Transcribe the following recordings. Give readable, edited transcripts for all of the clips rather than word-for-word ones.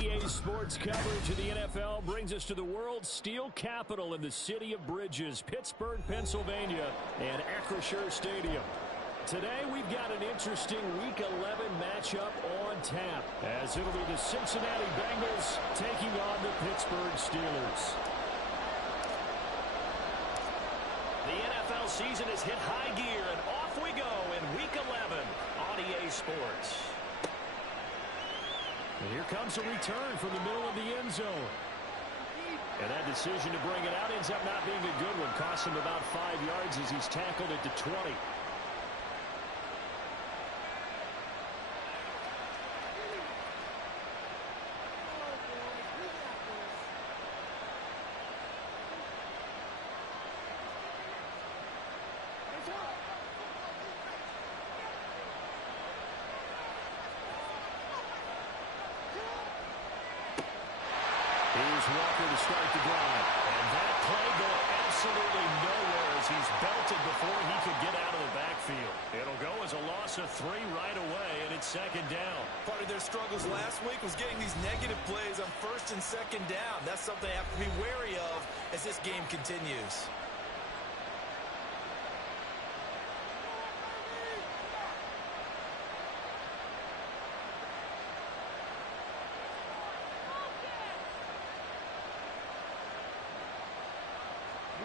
EA Sports coverage of the NFL brings us to the world's steel capital in the city of Bridges, Pittsburgh, Pennsylvania, and Acrisure Stadium. Today, we've got an interesting Week 11 matchup on tap, as it'll be the Cincinnati Bengals taking on the Pittsburgh Steelers. The NFL season has hit high gear, and off we go in Week 11 on EA Sports. And here comes a return from the middle of the end zone. And that decision to bring it out ends up not being a good one. Costs him about 5 yards as he's tackled at the 20. Here's Walker to start the drive. And that play going absolutely nowhere as he's belted before he could get out of the backfield. It'll go as a loss of 3 right away, and it's second down. Part of their struggles last week was getting these negative plays on first and second down. That's something they have to be wary of as this game continues.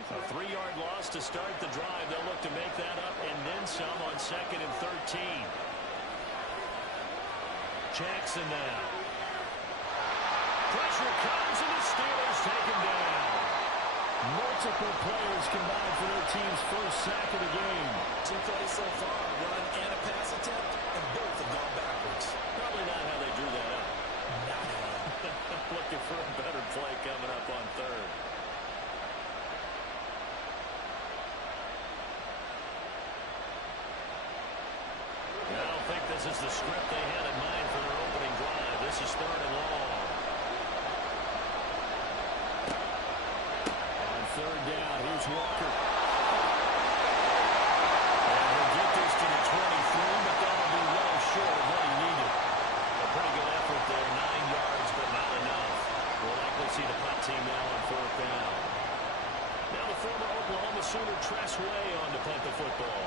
A 3-yard loss to start the drive. They'll look to make that up and then some on 2nd and 13. Jackson now. Pressure comes and the Steelers take him down. Multiple players combined for their team's first sack of the game. 2 plays so far, run and a pass attempt, and both have gone backwards. Probably not how they drew that up. Not at all. Looking for a better play coming up on 3rd. This is the script they had in mind for their opening drive. This is 3rd and long. On 3rd down, here's Walker. And he'll get this to the 23, but that'll be well short of what he needed. A pretty good effort there, 9 yards, but not enough. We'll likely see the punt team now on 4th down. Now the former Oklahoma Sooner Tress Way on to punt the football.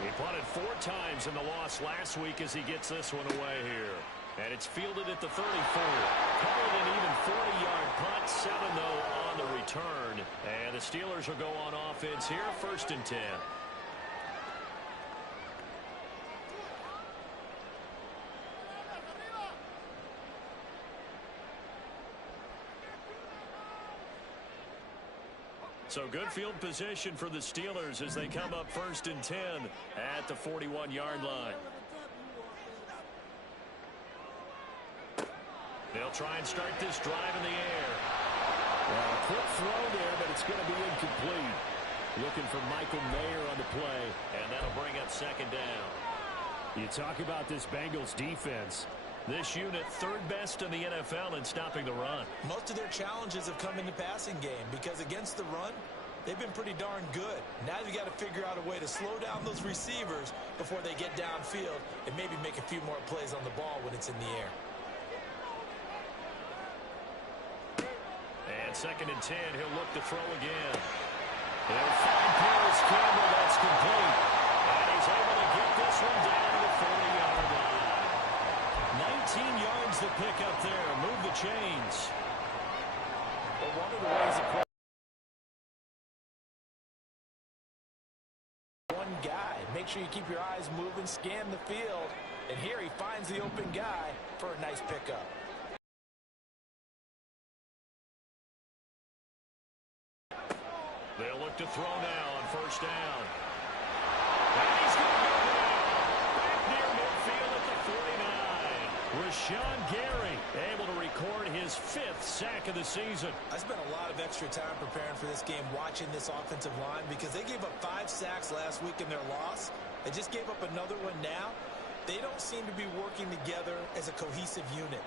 He punted 4 times in the loss last week as he gets this one away here. And it's fielded at the 34. Call it an even 40-yard punt, 7 though on the return. And the Steelers will go on offense here, 1st and 10. So good field position for the Steelers as they come up 1st and 10 at the 41-yard line. They'll try and start this drive in the air. Well, a quick throw there, but it's going to be incomplete. Looking for Michael Mayer on the play, and that'll bring up 2nd down. You talk about this Bengals defense. This unit 3rd best in the NFL in stopping the run. Most of their challenges have come in the passing game because against the run, they've been pretty darn good. Now you've got to figure out a way to slow down those receivers before they get downfield and maybe make a few more plays on the ball when it's in the air. And 2nd and 10, he'll look to throw again. They'll find Paris Campbell. That's complete. And he's able to get this one down to the 40-yard line. 19 yards to pick up there. Move the chains. But one of the ways to play one guy. Make sure you keep your eyes moving, scan the field. And here he finds the open guy for a nice pickup. They'll look to throw now on 1st down. And he's going to go down. Back near midfield at the 49. Rashawn Gary able to record his 5th sack of the season. I spent a lot of extra time preparing for this game, watching this offensive line, because they gave up 5 sacks last week in their loss. They just gave up another one now. They don't seem to be working together as a cohesive unit.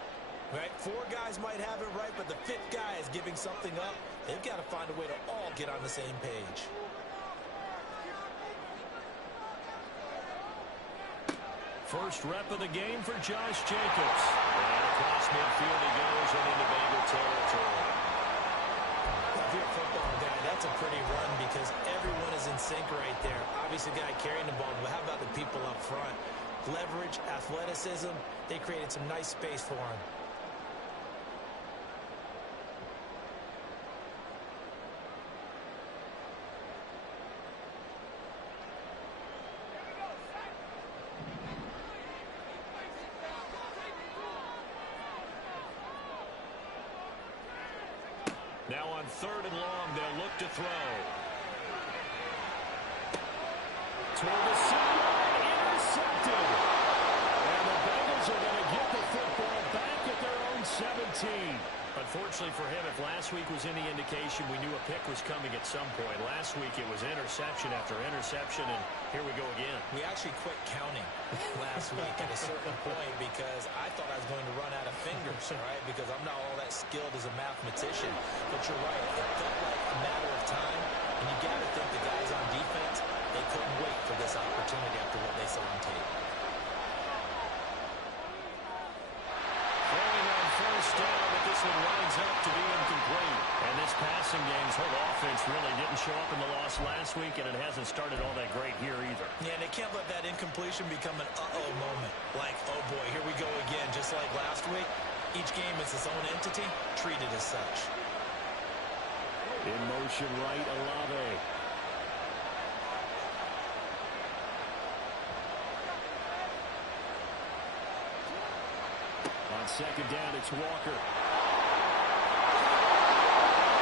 Right? 4 guys might have it right, but the 5th guy is giving something up. They've got to find a way to all get on the same page. First rep of the game for Josh Jacobs. And across midfield he goes and into Bengal territory. If you're a football guy, that's a pretty run because everyone is in sync right there. Obviously, the guy carrying the ball, but how about the people up front? Leverage, athleticism, they created some nice space for him. Now on 3rd and long, they'll look to throw. Toward the sideline, intercepted. And the Bengals are going to get the football back at their own 17. Unfortunately for him, if last week was any indication, we knew a pick was coming at some point. Last week it was interception after interception, and here we go again. We actually quit counting last week at a certain point because I thought I was going to run out of fingers, right? Because I'm not all that skilled as a mathematician. But you're right, it felt like a matter of time, and you got to think the guys on defense, they couldn't wait for this opportunity after what they saw on tape. Throwing on 1st down, but this one lines up to be incomplete. And this passing game's whole offense really didn't show up in the loss last week, and it hasn't started all that great here either. Yeah, and they can't let that incompletion become an uh-oh moment. Like, oh boy, here we go again, just like last week. Each game is its own entity, treated as such. In motion right, Olave. On 2nd down, it's Walker.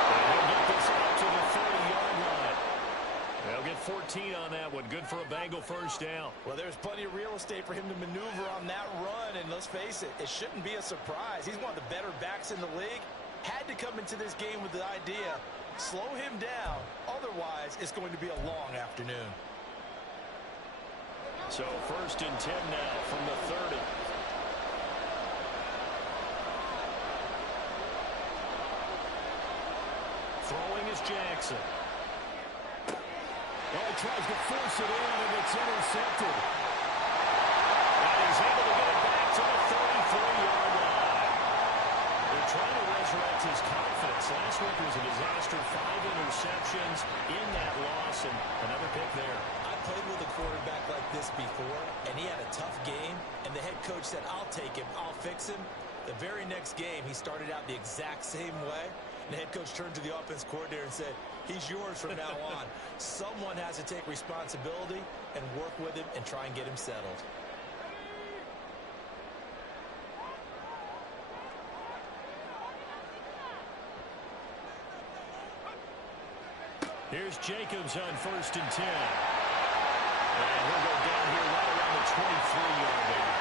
And he'll get this out to the 30-yard line. They'll get 14 on that one. Good for a Bengal 1st down. Well, there's plenty of real estate for him to maneuver on that run, and let's face it, it shouldn't be a surprise. He's one of the better backs in the league. Had to come into this game with the idea, slow him down, otherwise it's going to be a long afternoon. So 1st and 10 now from the 30. Throwing is Jackson. Oh, he tries to force it in, and it's intercepted. And he's able to get it back to the 33-yard line. They're trying to resurrect his confidence. Last week was a disaster. 5 interceptions in that loss, and another pick there. I played with a quarterback like this before, and he had a tough game, and the head coach said, I'll take him, I'll fix him. The very next game, he started out the exact same way. The head coach turned to the offense coordinator and said, he's yours from now on. Someone has to take responsibility and work with him and try and get him settled. Here's Jacobs on 1st and 10. And he'll go down here right around the 23-yard line.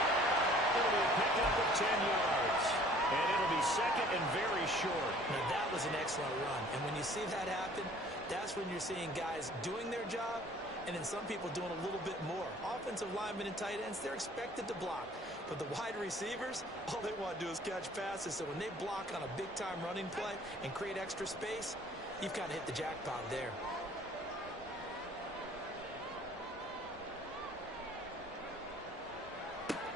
It'll be a pickup of 10 yards. And it'll be 2nd and very short. Now, that was an excellent run. And when you see that happen, that's when you're seeing guys doing their job and then some people doing a little bit more. Offensive linemen and tight ends, they're expected to block. But the wide receivers, all they want to do is catch passes. So when they block on a big-time running play and create extra space, you've kind of hit the jackpot there.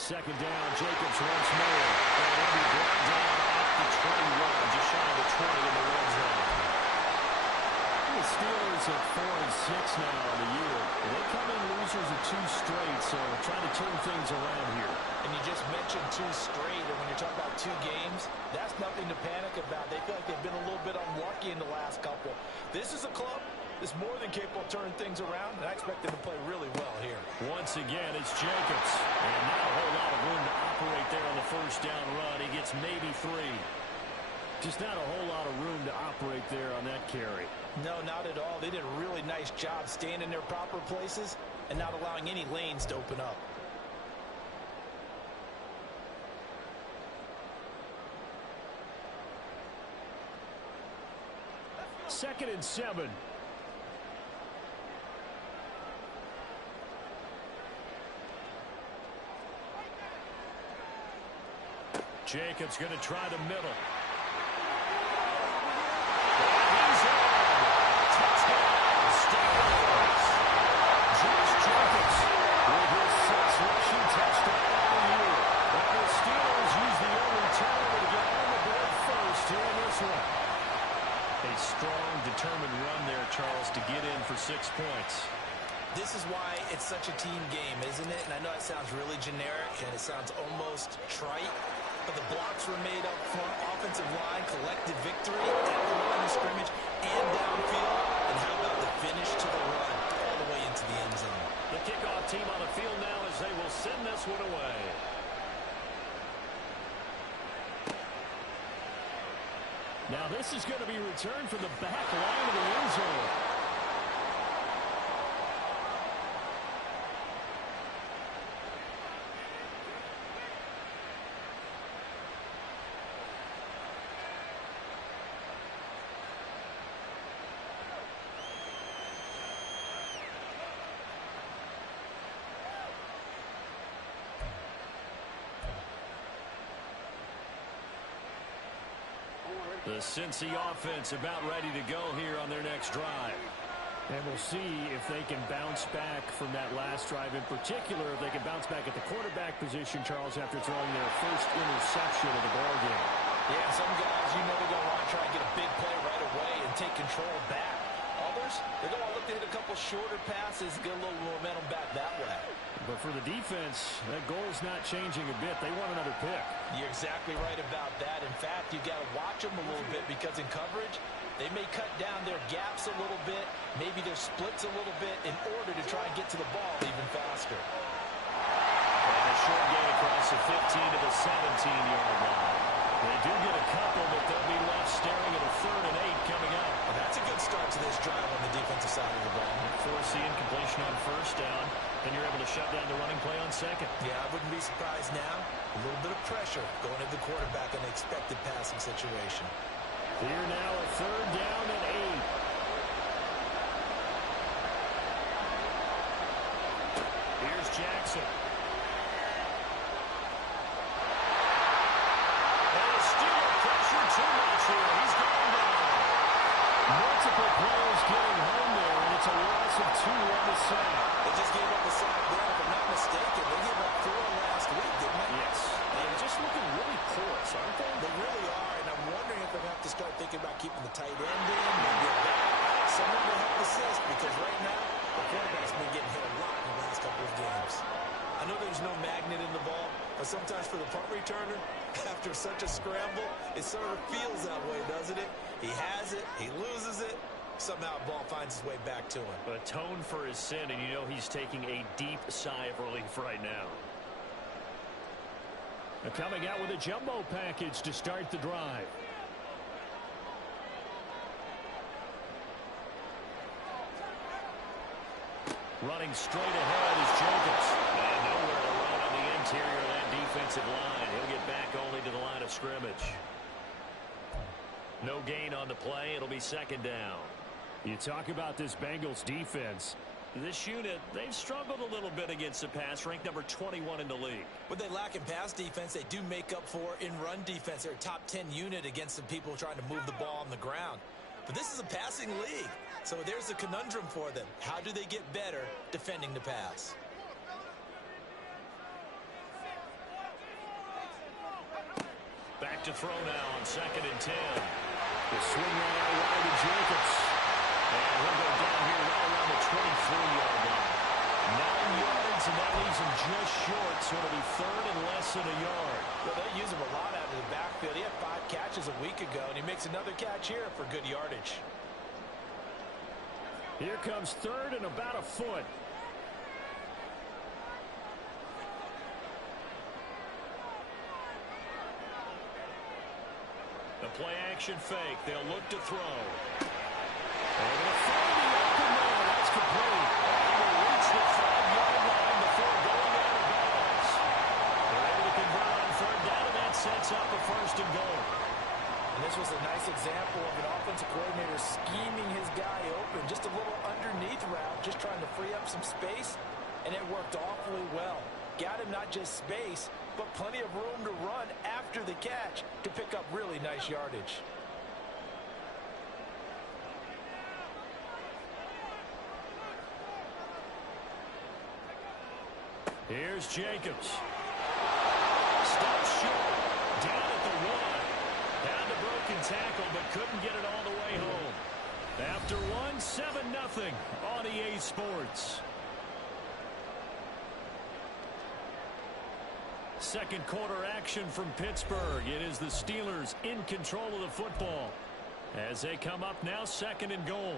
Second down, Jacobs once more. And he'll be brought down at the 21, just shy of the 20 in the red zone. The Steelers at 4-6 now on the year. They come in losers of 2 straight, so trying to turn things around here. And you just mentioned 2 straight, and when you're talking about 2 games, that's nothing to panic about. They feel like they've been a little bit unlucky in the last couple. This is a club that's more than capable of turning things around, and I expect them to play really well here. Once again, it's Jacobs. And not a whole lot of room to operate there on the 1st down run. He gets maybe 3. Just not a whole lot of room to operate there on that carry. No, not at all. They did a really nice job staying in their proper places and not allowing any lanes to open up. Second and 7. Jacobs going to try the middle. He's in. Touchdown, Steelers. Josh Jacobs with his 6th rushing touchdown really strong, determined run there, Charles, to get in for 6 points. This is why it's such a team game, isn't it? And I know it sounds really generic and it sounds almost trite, but the blocks were made up front, offensive line, collective victory at the line of scrimmage and downfield. And how about the finish to the run all the way into the end zone? The kickoff team on the field now as they will send this one away. Now this is going to be returned from the back line of the end zone. The Cincy offense about ready to go here on their next drive. And we'll see if they can bounce back from that last drive in particular, if they can bounce back at the quarterback position, Charles, after throwing their first interception of the ballgame. Yeah, some guys, you know, they're going to want to try and get a big play right away and take control back. Others, they're going to look to hit a couple shorter passes, get a little momentum back that way. But for the defense, that goal's not changing a bit. They want another pick. You're exactly right about that. In fact, you got to watch them a little bit because in coverage, they may cut down their gaps a little bit, maybe their splits a little bit in order to try and get to the ball even faster. And a short gain across the 15 to the 17-yard line. They do get a couple, but they'll be left staring at a 3rd and 8 coming up. Well, that's a good start to this drive on the defensive side of the ball. Force the incompletion on 1st down, and you're able to shut down the running play on 2nd. Yeah, I wouldn't be surprised now. A little bit of pressure going to the quarterback in an expected passing situation. Here now a 3rd down and 8. Here's Jackson. Too much here. He's going down. Multiple players getting home there, and it's a loss of 2 on the sack. They just gave up a sack there, if I'm not mistaken. They gave up 4 last week, didn't they? Yes. They're just looking really porous, aren't they? They really are, and I'm wondering if they're going to have to start thinking about keeping the tight end in, maybe a back, someone to help assist, because right now, the quarterback's been getting hit a lot in the last couple of games. I know there's no magnet in the ball, but sometimes for the punt returner, after such a scramble, it sort of feels that way, doesn't it? He has it, he loses it, somehow the ball finds its way back to him. Atone for his sin, and you know he's taking a deep sigh of relief right now. They're coming out with a jumbo package to start the drive. Running straight ahead is Jacobs. And nowhere to run on the interior of that defensive line. He'll get back only to the line of scrimmage. No gain on the play. It'll be 2nd down. You talk about this Bengals defense. This unit, they've struggled a little bit against the pass, ranked number 21 in the league. What they lack in pass defense, they do make up for in run defense. They're a top 10 unit against some people trying to move the ball on the ground. But this is a passing league. So there's a conundrum for them. How do they get better defending the pass? Back to throw now on 2nd and 10. The swing right out wide to Jacobs. And he'll go down here right around the 23-yard line. 9 yards, and that leaves him just short, so it'll be 3rd and less than a yard. Well, they use him a lot out of the backfield. He had 5 catches a week ago, and he makes another catch here for good yardage. Here comes 3rd and about a foot. The play action fake. They'll look to throw. They're going to find the open man. That's complete. He will reach the 5-yard line before going out of bounds. They're able to convert on 3rd down, and that sets up a 1st and goal. And this was a nice example of an offensive coordinator scheming his guy open. Just a little underneath route, just trying to free up some space, and it worked awfully well. Got him not just space, but plenty of room to run after the catch to pick up really nice yardage. Here's Jacobs. Stops short. Down at the 1. Down to broken tackle, but couldn't get it all the way home. After one, 7-0 on EA Sports. Second quarter action from Pittsburgh. It is the Steelers in control of the football as they come up now, 2nd and goal.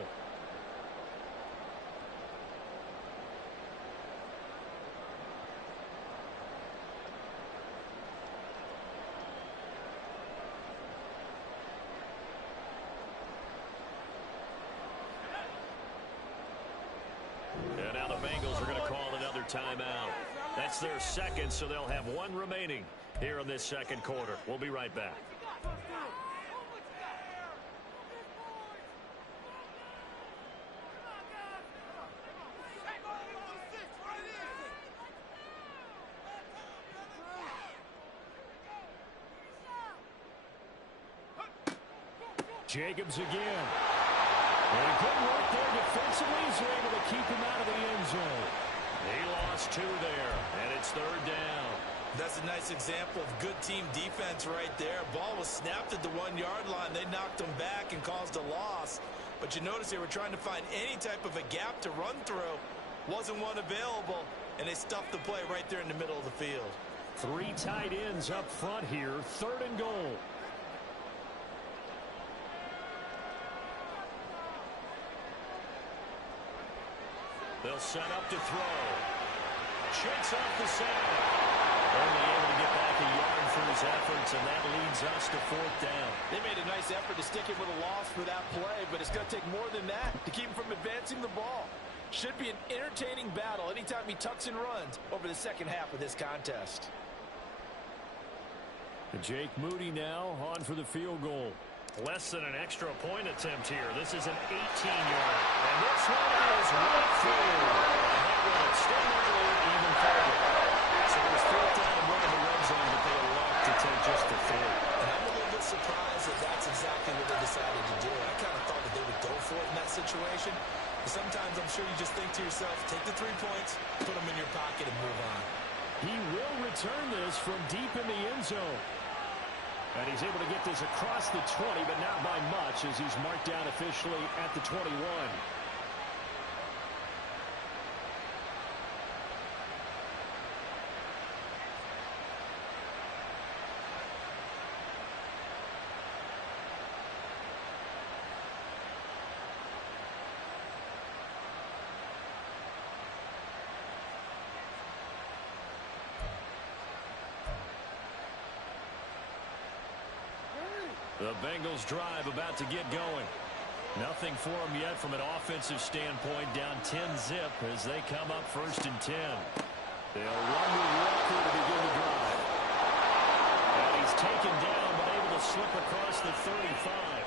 And now the Bengals are going to call another timeout. That's their second, so they'll have one remaining here in this second quarter. We'll be right back. Jacobs again. And good work there defensively as they're able to keep him out of the end zone. He lost 2 there, and it's 3rd down. That's a nice example of good team defense right there. Ball was snapped at the 1-yard line. They knocked him back and caused a loss. But you notice they were trying to find any type of a gap to run through. Wasn't one available, and they stuffed the play right there in the middle of the field. 3 tight ends up front here, 3rd and goal. They'll set up to throw. Shakes off the side. Only able to get back a yard for his efforts, and that leads us to 4th down. They made a nice effort to stick him with a loss for that play, but it's going to take more than that to keep him from advancing the ball. Should be an entertaining battle anytime he tucks and runs over the second half of this contest. And Jake Moody now on for the field goal. Less than an extra point attempt here. This is an 18-yard. And this one is right through. And that will extend the lead even further. So it was 4th down and 1 in the red zone, but they elect to take just the 3rd. And I'm a little bit surprised that that's exactly what they decided to do. I kind of thought that they would go for it in that situation. But sometimes I'm sure you just think to yourself, take the 3 points, put them in your pocket, and move on. He will return this from deep in the end zone. And he's able to get this across the 20, but not by much as he's marked down officially at the 21. The Bengals drive about to get going. Nothing for them yet from an offensive standpoint. Down 10-zip as they come up 1st and 10. They'll run with Walker to begin the drive. And he's taken down but able to slip across the 35.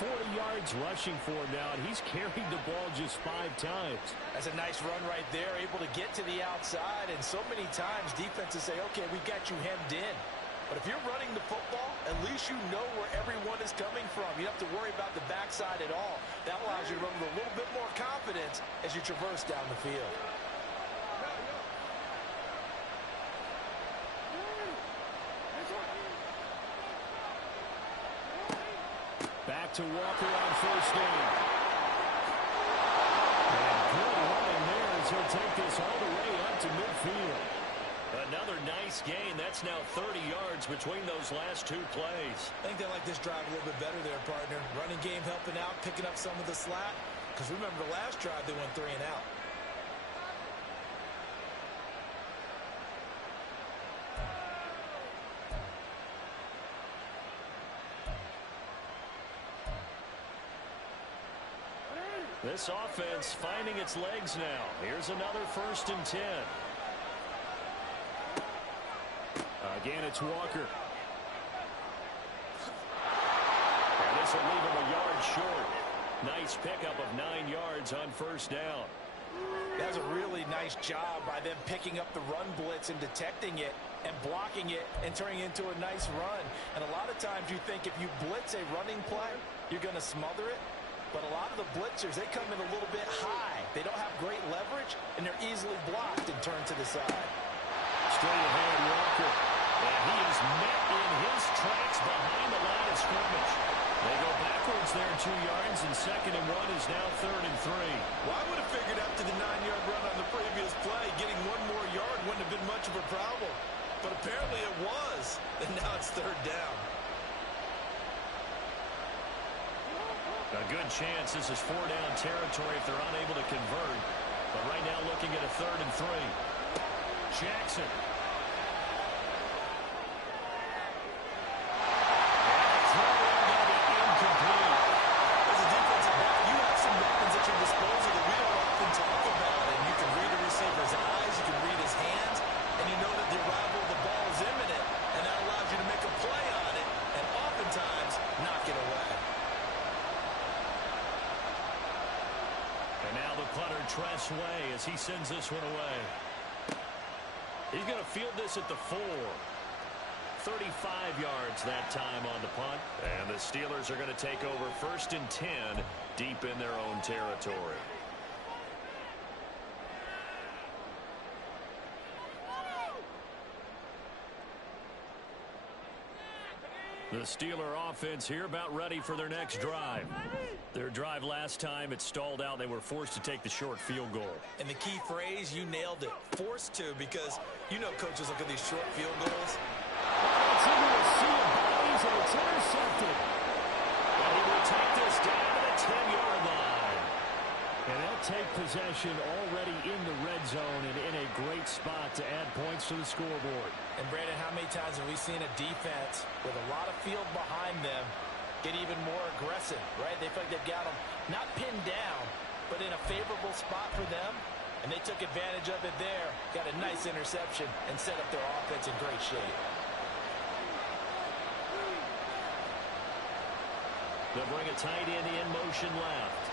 40 yards rushing for him now, and he's carried the ball just 5 times. That's a nice run right there, able to get to the outside, and so many times defenses say, okay, we got you hemmed in. But if you're running the football, at least you know where everyone is coming from. You don't have to worry about the backside at all. That allows you to run with a little bit more confidence as you traverse down the field. Back to Walker on 1st down. And good running there as he'll take this all the way up to midfield. Another nice gain. That's now 30 yards between those last 2 plays. I think they like this drive a little bit better there, partner. Running game helping out, picking up some of the slack. Because remember, the last drive, they went 3 and out. This offense finding its legs now. Here's another 1st and 10. Again, it's Walker. And this will leave him a yard short. Nice pickup of 9 yards on 1st down. That was a really nice job by them picking up the run blitz and detecting it and blocking it and turning it into a nice run. And a lot of times you think if you blitz a running play, you're going to smother it. But a lot of the blitzers, they come in a little bit high. They don't have great leverage, and they're easily blocked and turned to the side. Straight ahead, Walker. And he is met in his tracks behind the line of scrimmage. They go backwards goes there 2 yards, and 2nd and 1 is now 3rd and 3. Well, I would have figured after the 9-yard run on the previous play, getting 1 more yard wouldn't have been much of a problem. But apparently it was, and now it's 3rd down. A good chance this is 4-down territory if they're unable to convert. But right now looking at a 3rd and 3. Jackson. Way as he sends this one away. He's going to field this at the 4. 35 yards that time on the punt. And the Steelers are going to take over 1st and 10 deep in their own territory. The Steeler offense here about ready for their next drive. Their drive last time, it stalled out. They were forced to take the short field goal. And the key phrase, you nailed it. Forced to, because you know coaches look at these short field goals. It's into a sea of bodies, and it's intercepted. And he will take this down to the 10-yard line. And they'll take possession already in the red zone and in a great spot to add points to the scoreboard. And Brandon, how many times have we seen a defense with a lot of field behind them get even more aggressive, right? They feel like they've got them not pinned down, but in a favorable spot for them. And they took advantage of it there, got a nice interception, and set up their offense in great shape. They'll bring a tight end in motion left.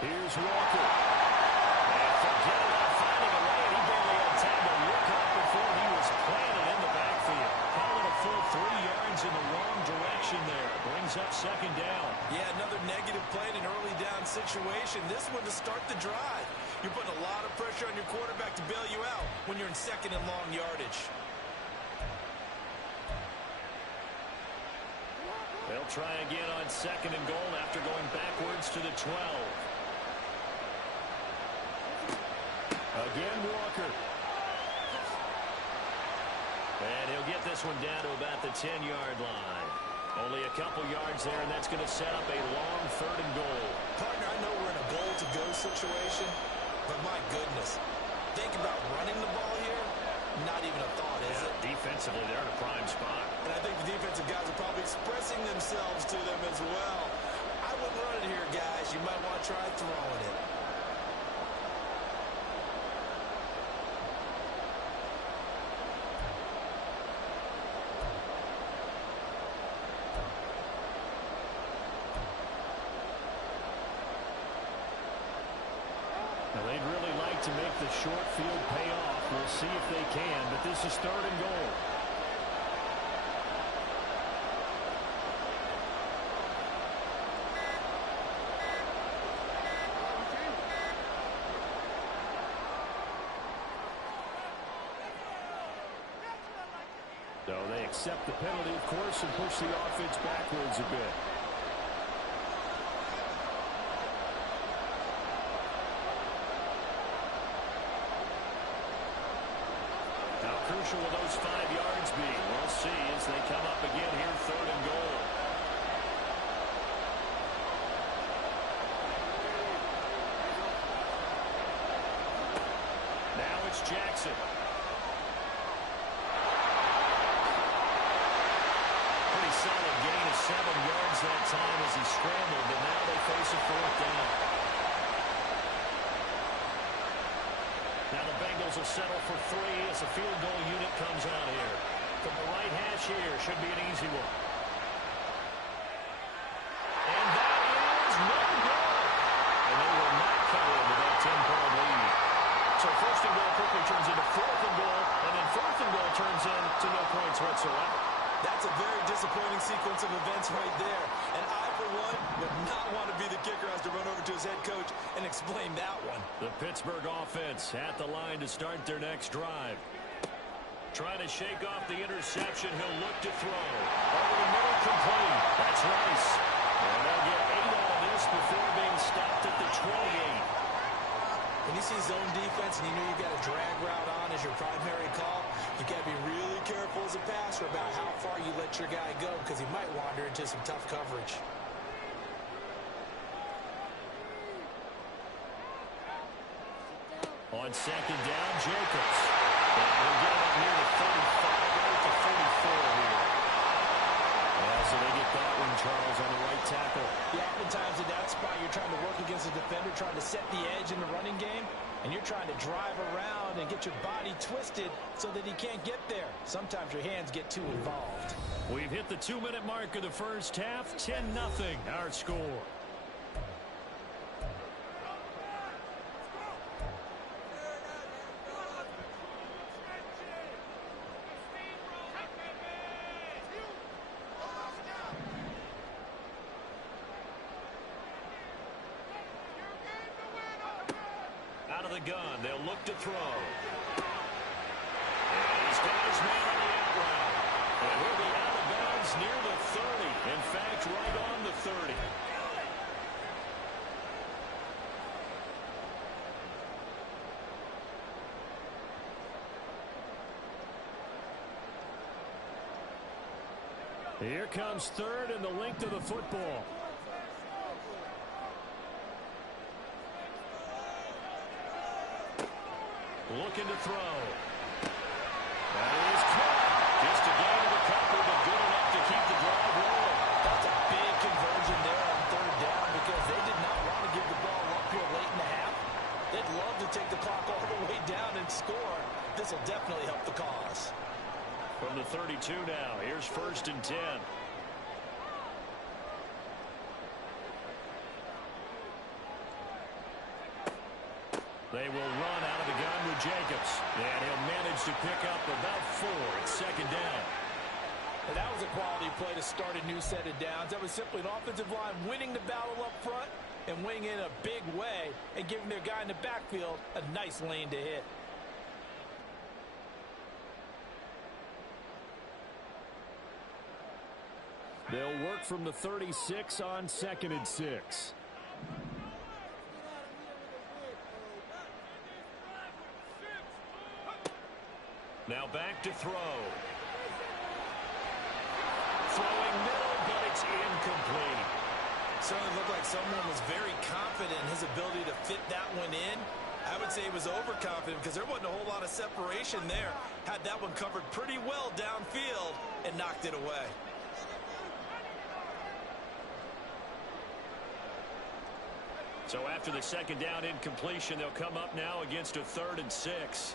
Here's Walker. And forget about finding a way. He barely had time to look up before he was planted in the backfield. Call it a full 3 yards in the wrong direction there. Brings up 2nd down. Yeah, another negative play in an early down situation. This one to start the drive. You're putting a lot of pressure on your quarterback to bail you out when you're in 2nd and long yardage. They'll try again on 2nd and goal after going backwards to the 12. Again, Walker. And he'll get this one down to about the 10-yard line. Only a couple yards there, and that's going to set up a long 3rd and goal. Partner, I know we're in a goal-to-go situation, but my goodness, think about running the ball here. Not even a thought, is it? Defensively, they're in a prime spot. And I think the defensive guys are probably expressing themselves to them as well. I wouldn't run it here, guys. You might want to try throwing it. Now, they'd really like to make the short field pay off. We'll see if they can, but this is 3rd and goal. So they accept the penalty, of course, and push the offense backwards a bit. How crucial will those 5 yards be? We'll see as they come up again here, 3rd and goal. Now it's Jackson. Pretty solid gain of 7 yards that time as he scrambled, but now they face a 4th down. Now the Bengals will settle for 3 as the field goal unit comes out here. From the right hash here, should be an easy one. And that is no good. And they will not cover it with that 10-point lead. So 1st and goal quickly turns into 4th and goal, and then 4th and goal turns into no points whatsoever. That's a very disappointing sequence of events right there. And I, for one, would not want to be the kicker who has to run over to his head coach and explain that one. The Pittsburgh offense at the line to start their next drive. Trying to shake off the interception. He'll look to throw. Over the middle, complete. That's it's Rice. And they'll get 8 out of this before being stopped at the 28. When you see zone defense and you know you've got a drag route on as your primary call, you got to be really careful as a passer about how far you let your guy go because he might wander into some tough coverage. On second down, Jacobs. And we're getting up near the 35, right to 44 here. Yeah, so they get that one, Charles, on the right tackle. Yeah, oftentimes in that spot, you're trying to work against a defender, trying to set the edge in the running game, and you're trying to drive around and get your body twisted so that he can't get there. Sometimes your hands get too involved. We've hit the 2-minute mark of the first half. 10-0, our score. Out of the gun, they'll look to throw. And he's got his man on the out route. And he'll be out of bounds near the 30. In fact, right on the 30. Here comes third and the length of the football. Looking to throw. That is caught. Just a gain of a couple, but good enough to keep the drive rolling. That's a big conversion there on third down because they did not want to give the ball up here late in the half. They'd love to take the clock all the way down and score. This will definitely help the cause. From the 32 now, here's 1st and 10. They will run out of the gun with Jacobs. And he'll manage to pick up about 4 at second down. And that was a quality play to start a new set of downs. That was simply an offensive line winning the battle up front and winning in a big way and giving their guy in the backfield a nice lane to hit. They'll work from the 36 on 2nd and 6. Now back to throw. Throwing middle, but it's incomplete. Certainly looked like someone was very confident in his ability to fit that one in. I would say he was overconfident because there wasn't a whole lot of separation there. Had that one covered pretty well downfield and knocked it away. So after the second down incompletion, they'll come up now against a 3rd and 6.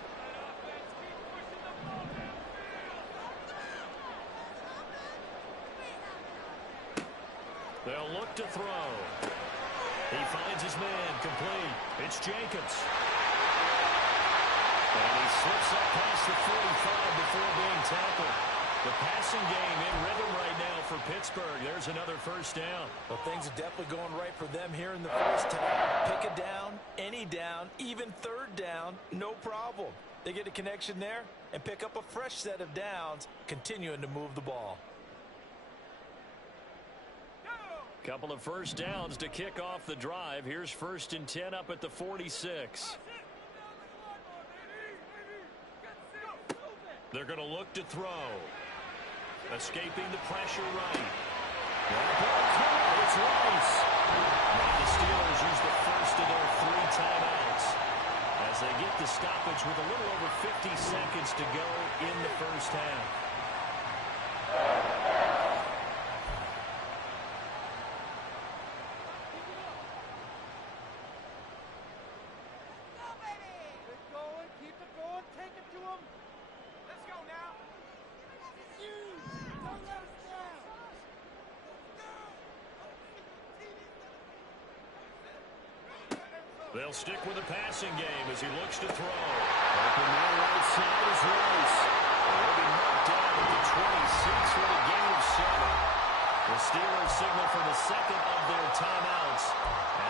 They'll look to throw. He finds his man complete. It's Jacobs. And he slips up past the 45 before being tackled. The passing game in rhythm right now for Pittsburgh. There's another 1st down. Well, things are definitely going right for them here in the first half. Pick a down, any down, even 3rd down, no problem. They get a connection there and pick up a fresh set of downs, continuing to move the ball. Couple of 1st downs to kick off the drive. Here's 1st and 10 up at the 46. They're going to look to throw. Escaping the pressure right. It's Rice. Now the Steelers use the first of their 3 timeouts as they get the stoppage with a little over 50 seconds to go in the first half. They'll stick with the passing game as he looks to throw. Open the right side is Rice. He'll be knocked down at the 26 with a gain of 7. The Steelers signal for the second of their timeouts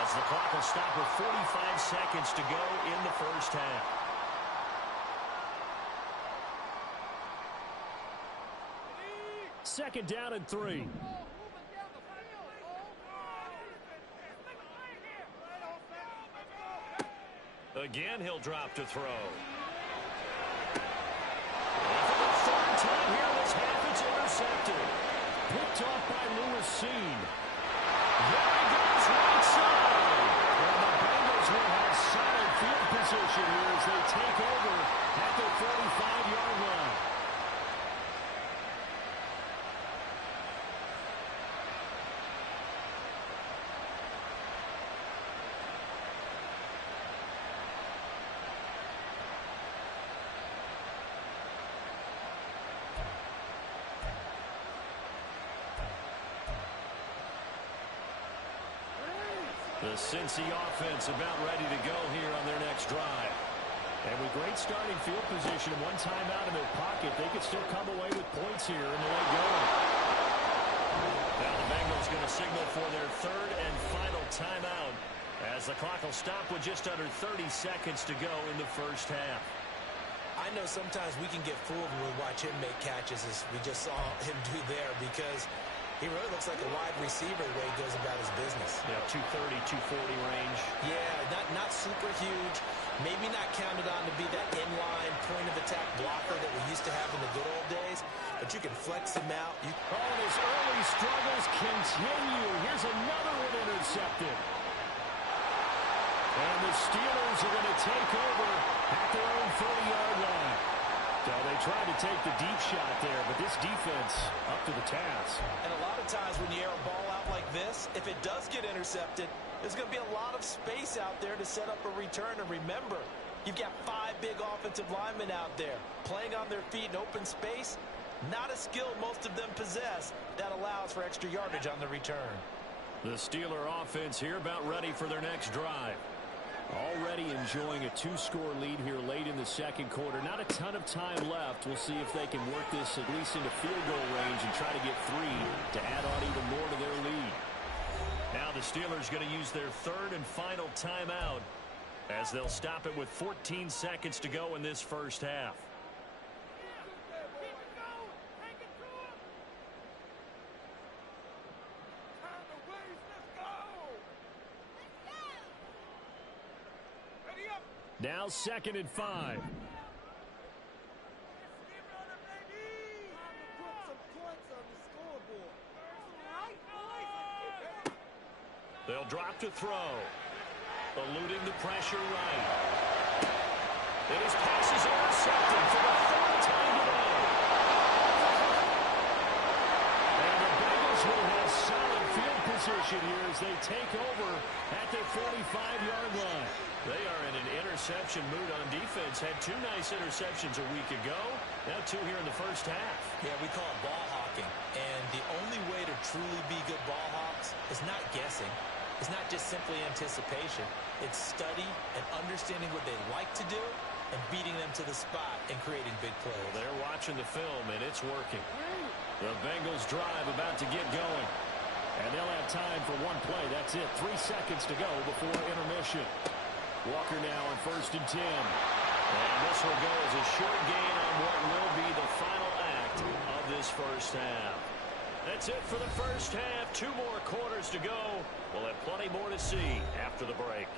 as the clock will stop with 45 seconds to go in the first half. Second down and 3. Again, he'll drop to throw. And for the third time here this half, it's intercepted. Picked off by Lewis Cine. There he goes, right side. And the Bengals will have solid field position here as they take over at their 45-yard line. The Cincy offense about ready to go here on their next drive. And with great starting field position and one timeout in their pocket, they could still come away with points here in the late going. Now the Bengals going to signal for their third and final timeout as the clock will stop with just under 30 seconds to go in the first half. I know sometimes we can get fooled when we watch him make catches, as we just saw him do there, because he really looks like a wide receiver the way he goes about his business. Yeah, 230, 240 range. Yeah, not super huge. Maybe not counted on to be that inline point-of-attack blocker that we used to have in the good old days, but you can flex him out. And his early struggles continue. Here's another one intercepted. And the Steelers are going to take over at their own 40-yard line. So they tried to take the deep shot there, but this defense up to the task. And a lot of times when you air a ball out like this, if it does get intercepted, there's going to be a lot of space out there to set up a return. And remember, you've got 5 big offensive linemen out there playing on their feet in open space. Not a skill most of them possess that allows for extra yardage on the return. The Steeler offense here about ready for their next drive. Already enjoying a 2-score lead here late in the second quarter. Not a ton of time left. We'll see if they can work this at least into field goal range and try to get 3 to add on even more to their lead. Now the Steelers going to use their third and final timeout as they'll stop it with 14 seconds to go in this first half. Now 2nd and 5. They'll drop to throw. Eluding the pressure right. And his pass is intercepted for the 3rd time today. And the Bengals will have solid field position here as they take over at their 45-yard line. They are in an interception mood on defense. Had 2 nice interceptions a week ago. Now 2 here in the first half. Yeah, we call it ball hawking. And the only way to truly be good ball hawks is not guessing. It's not just simply anticipation. It's study and understanding what they like to do and beating them to the spot and creating big plays. Well, they're watching the film, and it's working. The Bengals drive about to get going. And they'll have time for 1 play. That's it. 3 seconds to go before intermission. Walker now on 1st and 10. And this will go as a short gain on what will be the final act of this first half. That's it for the first half. 2 more quarters to go. We'll have plenty more to see after the break.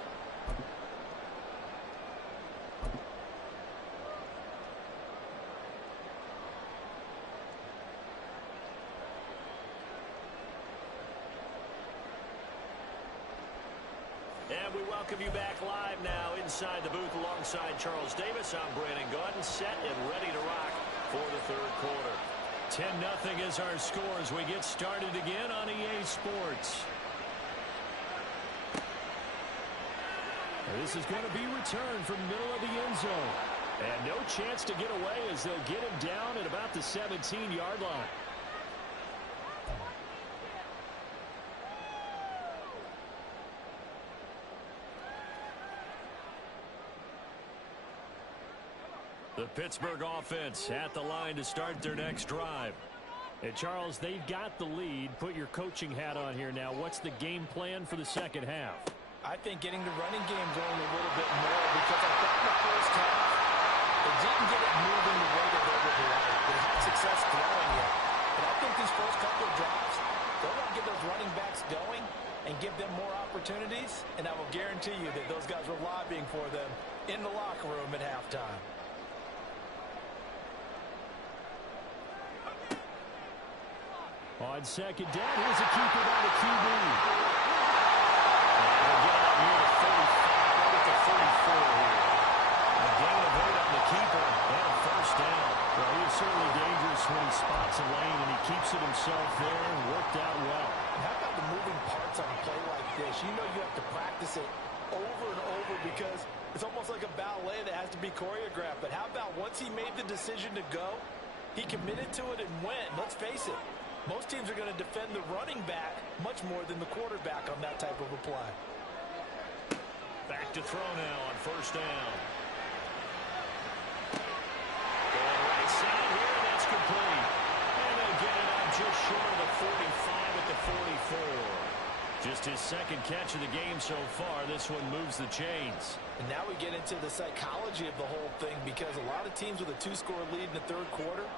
And we welcome you back live now inside the booth alongside Charles Davis. I'm Brandon Gaudin, set and ready to rock for the 3rd quarter. 10-0 is our score as we get started again on EA Sports. This is going to be returned from the middle of the end zone. And no chance to get away as they'll get him down at about the 17-yard line. The Pittsburgh offense at the line to start their next drive. And Charles, they've got the lead. Put your coaching hat on here now. What's the game plan for the second half? I think getting the running game going a little bit more, because I thought in the first half they didn't get it moving the way that they would like. They had success throwing it. But I think these first couple of drives, they're going to get those running backs going and give them more opportunities place, and I will guarantee you that those guys were lobbying for them in the locker room at halftime. On second down, here's a keeper by the QB. And they'll get out near the 35, right at the 34 here. A gain of 8 on the keeper and a first down. Well, he is certainly dangerous when he spots a lane, and he keeps it himself there and worked out well. And how about the moving parts on a play like this? You know you have to practice it over and over because it's almost like a ballet that has to be choreographed. But how about once he made the decision to go, he committed to it and went. Let's face it. Most teams are going to defend the running back much more than the quarterback on that type of a play. Back to throw now on first down. Going right side here, and that's complete. And they'll get it out just short of the 45 at the 44. Just his second catch of the game so far. This one moves the chains. And now we get into the psychology of the whole thing because a lot of teams with a 2-score lead in the third quarter,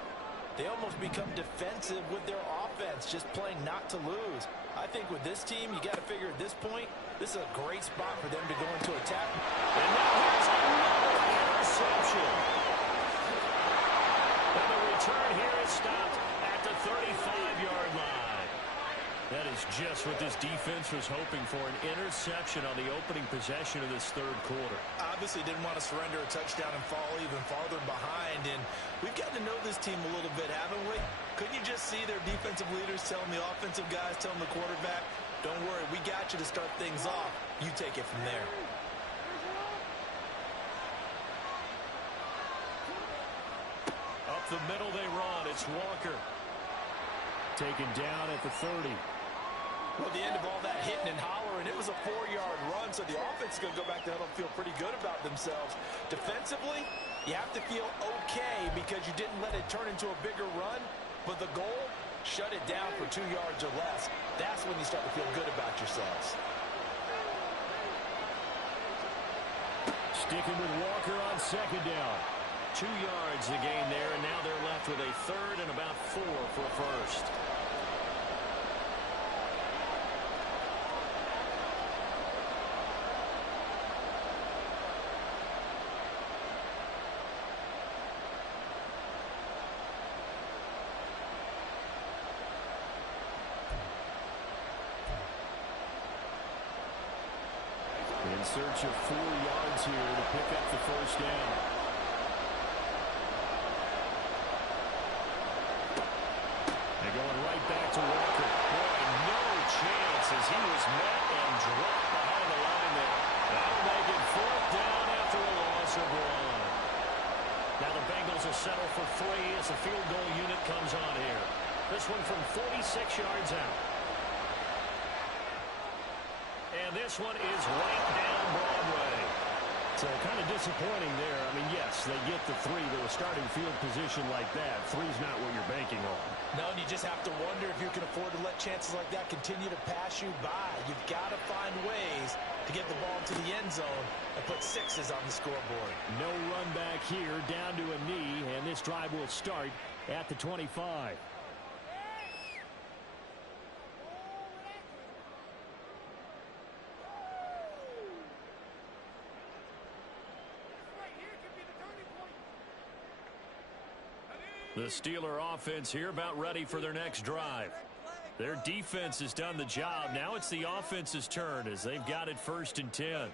they almost become defensive with their offense, just playing not to lose. I think with this team, you got to figure at this point, this is a great spot for them to go into attack. And now here's another interception. And the return here is stopped at the 35-yard line. That is just what this defense was hoping for, an interception on the opening possession of this third quarter. Obviously didn't want to surrender a touchdown and fall even farther behind, and we've gotten to know this team a little bit, haven't we? Couldn't you just see their defensive leaders telling the offensive guys, telling the quarterback, don't worry, we got you to start things off. You take it from there. Up the middle they run. It's Walker. Taken down at the 30. Well, at the end of all that hitting and hollering, it was a 4-yard run, so the offense is going to go back to huddle and feel pretty good about themselves. Defensively, you have to feel okay because you didn't let it turn into a bigger run, but the goal, shut it down for 2 yards or less. That's when you start to feel good about yourselves. Sticking with Walker on second down. 2 yards the gain there, and now they're left with a third and about 4 for a first. In search of 4 yards here to pick up the first down. They're going right back to Walker. Boy, no chance as he was met and dropped behind the line there. That'll make it 4th down after a loss of 1. Now the Bengals will settle for 3 as the field goal unit comes on here. This one from 46 yards out. And this one is right down Broadway. So kind of disappointing there. I mean, yes, they get the 3 to a starting field position like that. 3's not what you're banking on. No, and you just have to wonder if you can afford to let chances like that continue to pass you by. You've got to find ways to get the ball to the end zone and put 6s on the scoreboard. No run back here, down to a knee, and this drive will start at the 25. The Steeler offense here about ready for their next drive. Their defense has done the job. Now it's the offense's turn as they've got it 1st and 10.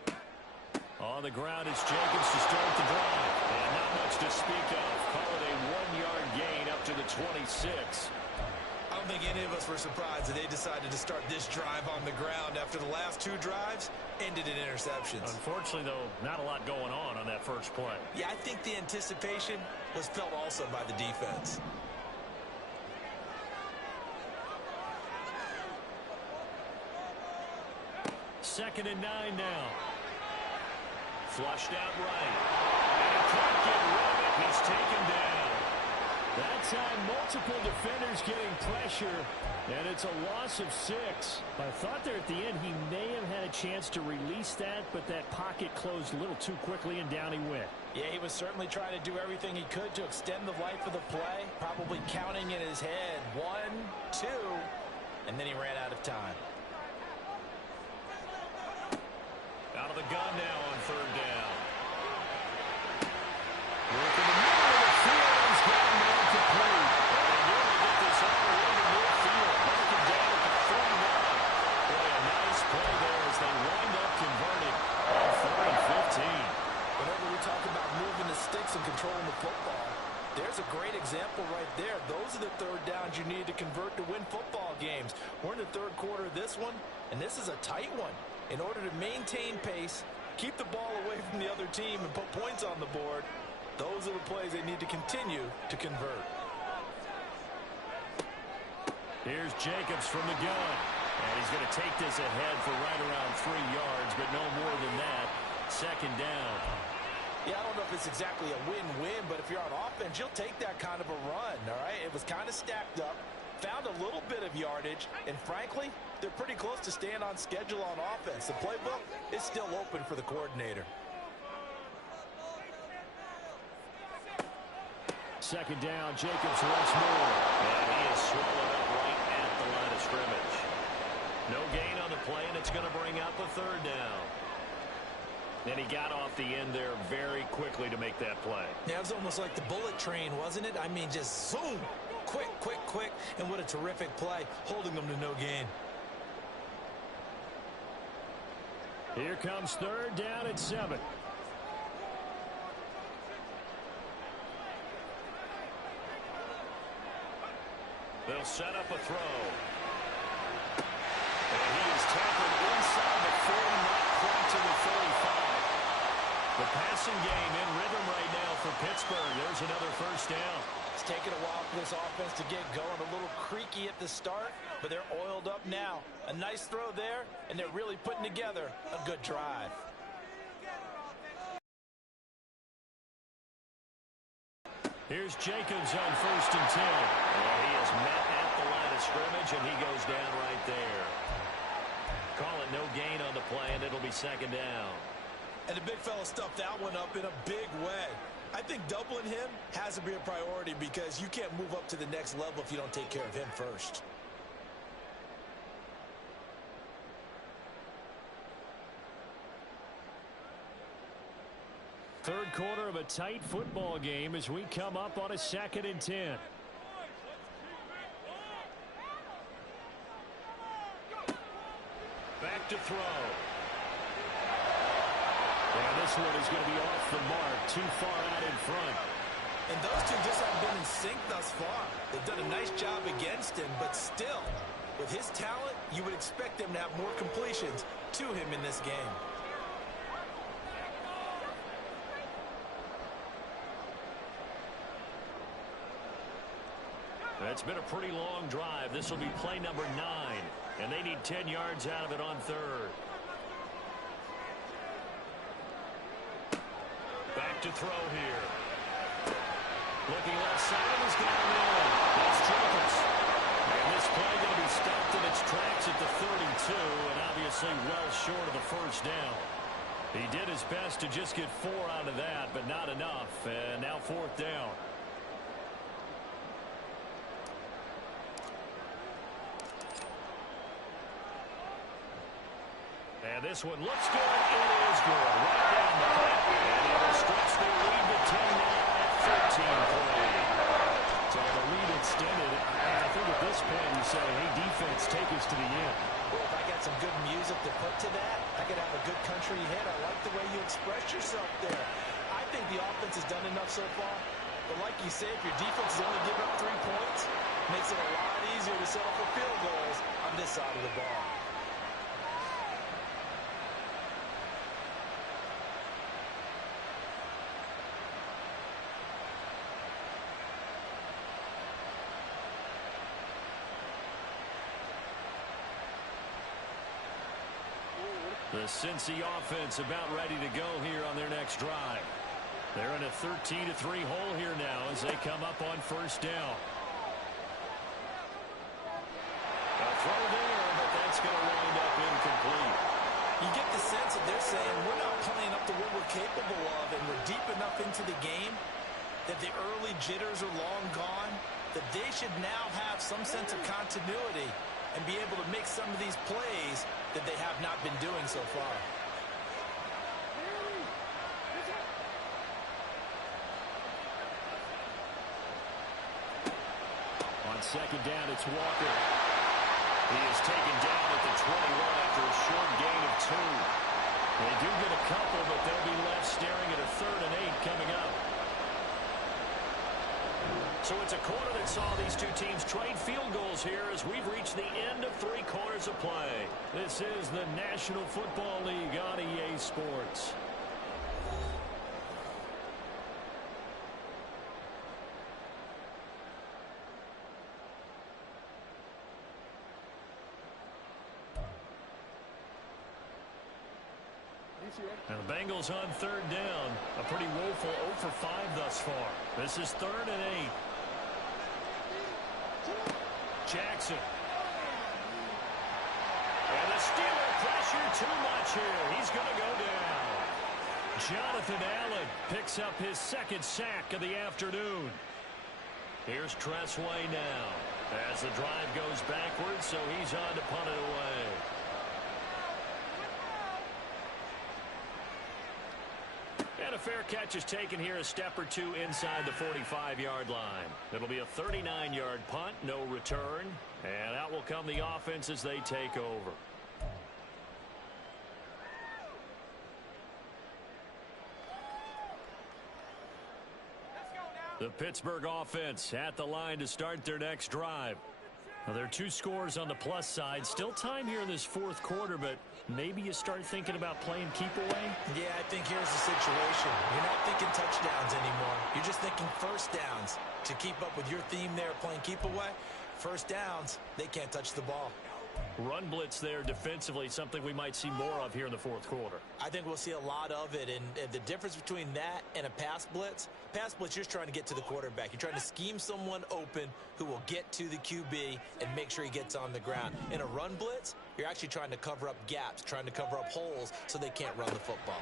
On the ground is Jacobs to start the drive. And not much to speak of. Call it a 1-yard gain up to the 26. I don't think any of us were surprised that they decided to start this drive on the ground after the last 2 drives ended in interceptions. Unfortunately, though, not a lot going on that first play. Yeah, I think the anticipation was felt also by the defense. Second and 9 now. Flushed out right. And he can't get rid of it. He's taken down. That time, multiple defenders getting pressure, and it's a loss of 6. I thought there at the end he may have had a chance to release that, but that pocket closed a little too quickly, and down he went. Yeah, he was certainly trying to do everything he could to extend the life of the play, probably counting in his head 1, 2, and then he ran out of time. Out of the gun now on third down. Working the middle of the field. He's got him incomplete. And nearly get this all the way to midfield. Mark it down at the 41. Boy, a nice play there as they wind up converting on 4th and 15. Whenever we talk about moving the sticks and controlling the football, there's a great example right there. Those are the third downs you need to convert to win football games. We're in the third quarter of this one, and this is a tight one. In order to maintain pace, keep the ball away from the other team, and put points on the board, those are the plays they need to continue to convert. Here's Jacobs from the gun. And he's going to take this ahead for right around 3 yards, but no more than that. Second down. Yeah, I don't know if it's exactly a win-win, but if you're on offense, you'll take that kind of a run, all right? It was kind of stacked up, found a little bit of yardage, and frankly, they're pretty close to staying on schedule on offense. The playbook is still open for the coordinator. Second down, Jacobs once more. And he is swallowed up right at the line of scrimmage. No gain on the play, and it's going to bring up a third down. And he got off the end there very quickly to make that play. Yeah, it was almost like the bullet train, wasn't it? I mean, just zoom. Quick, quick, quick. And what a terrific play, holding them to no gain. Here comes third down at 7. They'll set up a throw. And he is tackled inside the 40, not quite to the 35. The passing game in rhythm right now for Pittsburgh. There's another first down. It's taken a while for this offense to get going. A little creaky at the start, but they're oiled up now. A nice throw there, and they're really putting together a good drive. Here's Jacobs on 1st and 10. And he is met at the line of scrimmage, and he goes down right there. Call it no gain on the play, and it'll be second down. And the big fella stuffed that one up in a big way. I think doubling him has to be a priority because you can't move up to the next level if you don't take care of him first. Third quarter of a tight football game as we come up on a 2nd and 10. Back to throw. And this one is going to be off the mark, too far out in front. And those two just haven't been in sync thus far. They've done a nice job against him, but still, with his talent, you would expect them to have more completions to him in this game. It's been a pretty long drive. This will be play number 9, and they need 10 yards out of it on third. Back to throw here. Looking left side, and he's got him in. That's Jacobs. And this play going to be stopped in its tracks at the 32, and obviously well short of the first down. He did his best to just get 4 out of that, but not enough. And now 4th down. And this one looks good. It is good. Right down the pipe. And he will stretch their lead to 10 now at 13 play. So the lead extended. I think at this point you say, hey, defense, take us to the end. Well, if I got some good music to put to that, I could have a good country hit. I like the way you express yourself there. I think the offense has done enough so far. But like you say, if your defense is only giving up 3 points, it makes it a lot easier to settle for field goals on this side of the ball. The Cincy offense about ready to go here on their next drive. They're in a 13-3 hole here now as they come up on first down. A throw there, but that's going to wind up incomplete. You get the sense that they're saying we're not playing up to what we're capable of, and we're deep enough into the game that the early jitters are long gone, that they should now have some sense of continuity and be able to make some of these plays that they have not been doing so far. second down, it's Walker. He is taken down at the 21 after a short gain of 2. They do get a couple, but they'll be left staring at a 3rd and 8 coming up. So it's a quarter that saw these two teams trade field goals here as we've reached the end of 3 quarters of play. This is the National Football League on EA Sports. And the Bengals on 3rd down. A pretty woeful 0 for 5 thus far. This is 3rd and 8. Jackson. And the Steeler pressure too much here. He's going to go down. Jonathan Allen picks up his 2nd sack of the afternoon. Here's Tressway now as the drive goes backwards, so he's on to punt it away. And a fair catch is taken here, a step or 2 inside the 45-yard line. It'll be a 39-yard punt, no return. And out will come the offense as they take over. The Pittsburgh offense at the line to start their next drive. Well, there are 2 scores on the plus side. Still time here in this 4th quarter, but maybe you start thinking about playing keep away? Yeah, I think here's the situation. You're not thinking touchdowns anymore. You're just thinking first downs. To keep up with your theme there, playing keep away, first downs, they can't touch the ball. Run blitz there defensively, something we might see more of here in the 4th quarter. I think we'll see a lot of it, and the difference between that and a pass blitz, you're just trying to get to the quarterback. You're trying to scheme someone open who will get to the QB and make sure he gets on the ground. In a run blitz, you're actually trying to cover up gaps, trying to cover up holes so they can't run the football.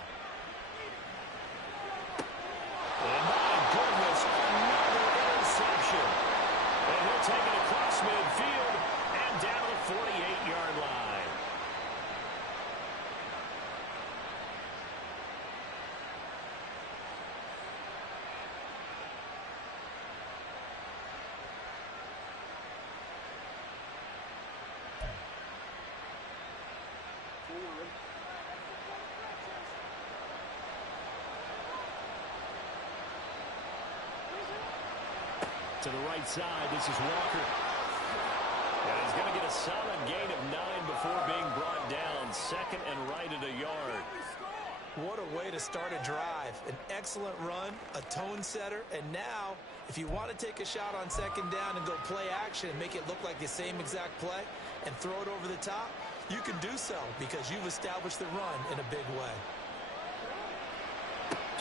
Oh, my goodness, another interception. And he'll take it across midfield and down to the 48-yard line. To the right side, this is Walker. And he's going to get a solid gain of 9 before being brought down. 2nd and right at a yard. What a way to start a drive. An excellent run, a tone setter, and now, if you want to take a shot on 2nd down and go play action and make it look like the same exact play and throw it over the top, you can do so because you've established the run in a big way.